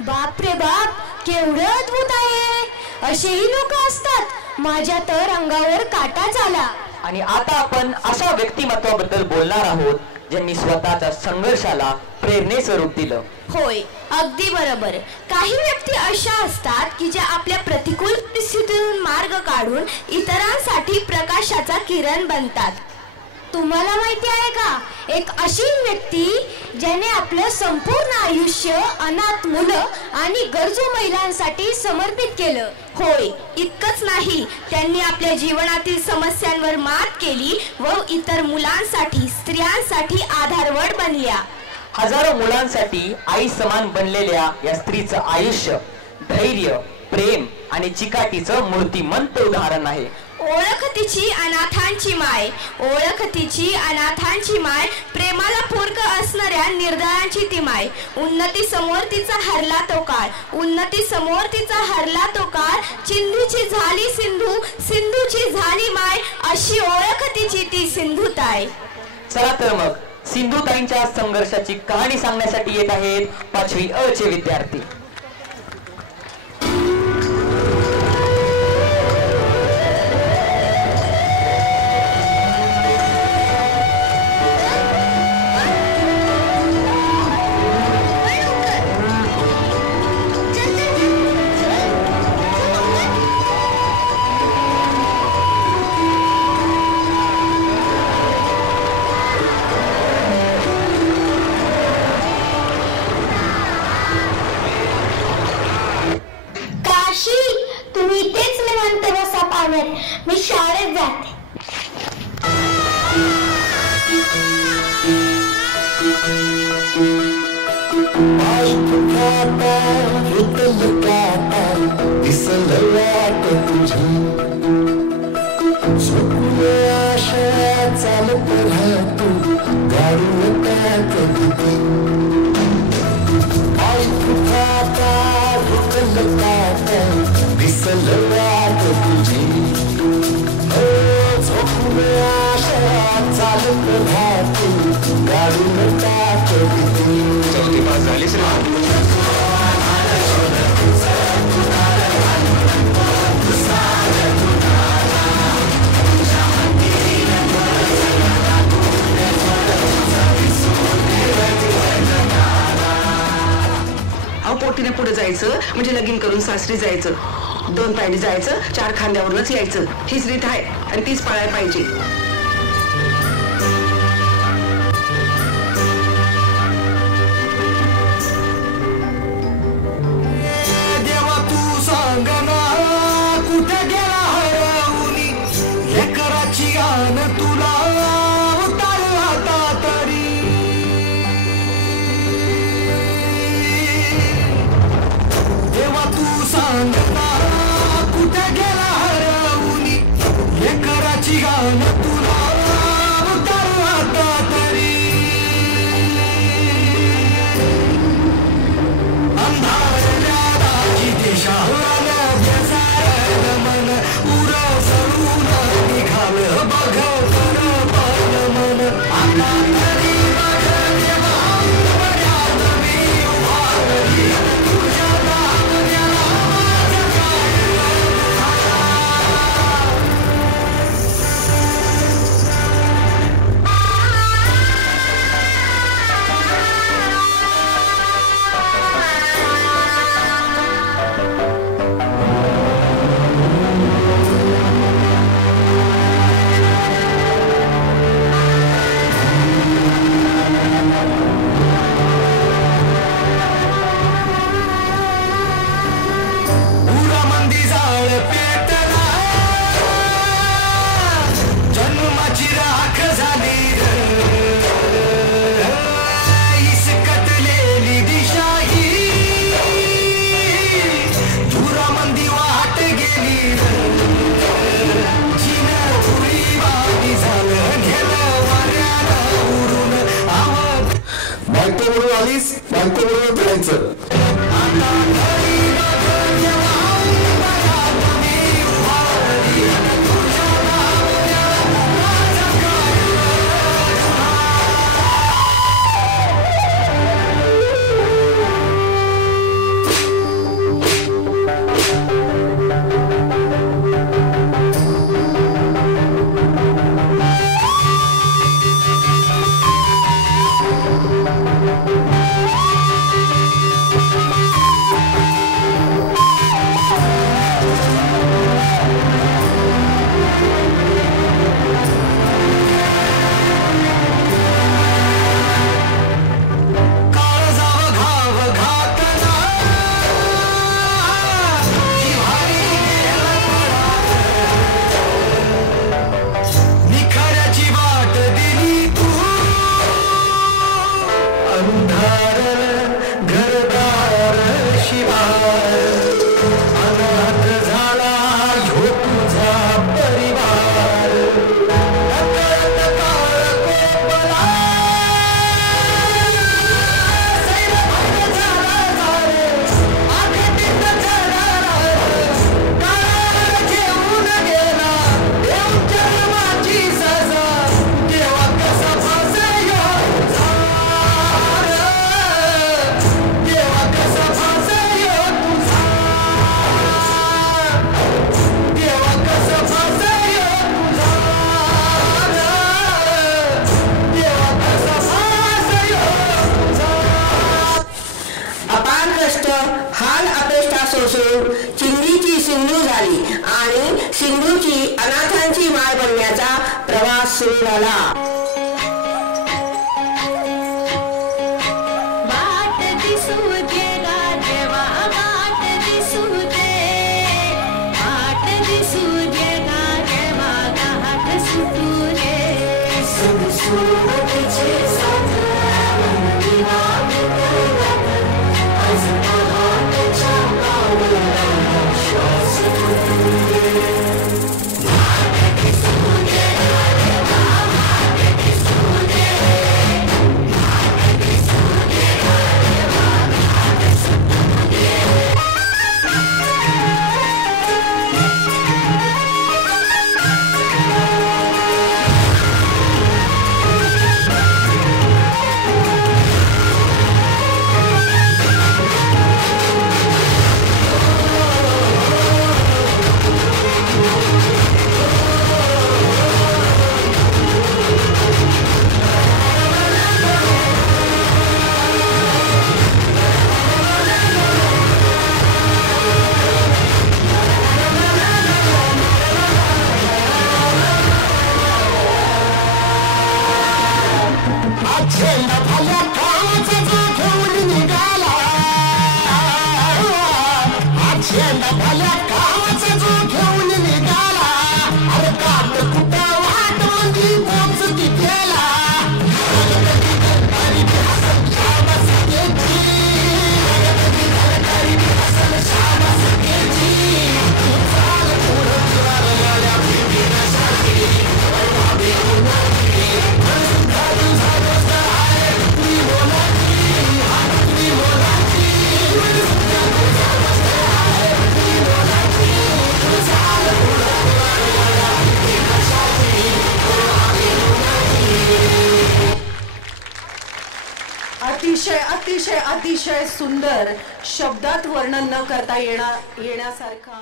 बाप रे बाप, केवढं अद्भुत आहे. असेही लोक असतात. माझ्या तर अंगावर काटाच आला. आणि आता आपण अशा व्यक्तिमत्वाबद्दल बोलणार आहोत ज्यांनी स्वतःच्या संघर्षाला प्रेरणेचं रूप दिलं. होय, अगदी बरोबर. काही व्यक्ती अशा असतात की ज्या आपल्या प्रतिकूल परिस्थितीतून मार्ग काढून इतरांसाठी प्रकाशाचा किरण बनतात. तुम्हाला माहिती आहे का, एक अशी व्यक्ती ज्याने आपलं संपूर्ण आयुष्य अनाथ मुलं आणि गरजू महिलांसाठी समर्पित केलं. होय, इतकंच नाही, त्यांनी आपल्या जीवनातील समस्यांवर मात केली व इतर मुलांसाठी, स्त्रियांसाठी आधारवड बनल्या. हजारो मुलांसाठी आई समान बनलेल्या या स्त्रीचं आयुष्य धैर्य, प्रेम आणि चिकाटीचं मूर्तिमंत उदाहरण आहे. ओळख तिची अनाथांची माय, ओळख तिची अनाथांची माय, प्रेमाला पूरक असणाऱ्या निर्दयांची ती माय. उन्नती समोर तिचा हरला तो काळ, उन्नती समोर तिचा हरला तो काळ. चिंधूची झाली सिंधू, सिंधूची झाली माय, अशी ओळख तिची ती सिंधुताई. चला तर मग सिंधुताईंच्या संघर्षाची कहाणी सांगण्यासाठी येत आहेत 5वी अ चे विद्यार्थी. मी शाळेत जाते. चौथी पास झालीस रे. पोटीने पुढे जायचं म्हणजे लगीन करून सासरी जायचं. 2 पायरी जायचं, 4 खांद्यावरूनच यायचं. हीच रीत आहे आणि तीच पाळायला पाहिजे. देवा तू सांग ना, कुठे गेला हरवली लेकराची गाण तुला उतार आता तरी. देवा तू सांग ना, कुठे गेला हरवली लेकराची गाण तुला उतार आता तरी. अंधारल्या दाजी देशाला बेजारन मन उर सरून निघालं बघ बरं मन. आता तरी बघ देवा अंतर्यात मी उभारली तुझ्या दावण्याला माझं काय उरामंदी जाळ पेटला, जन्माची राख झाली इसकटलेली दिशा ही. उरामंदी वाट गेली जिन उरी वाटी झालं गेलं वाऱ्यानं उरून आवाज. बायको म्हणून आलीस, बायको म्हणून फिरायचं. आता घरी बघ देवा अंतर्यात मी उभारली तुझ्या दावण्याला माझं काय. पासून चिंधीची सिंधू झाली आणि सिंधूची अनाथांची माय बनण्याचा प्रवास सुरू झाला. अतिशय सुंदर, शब्दात वर्णन न करता येण्यासारखा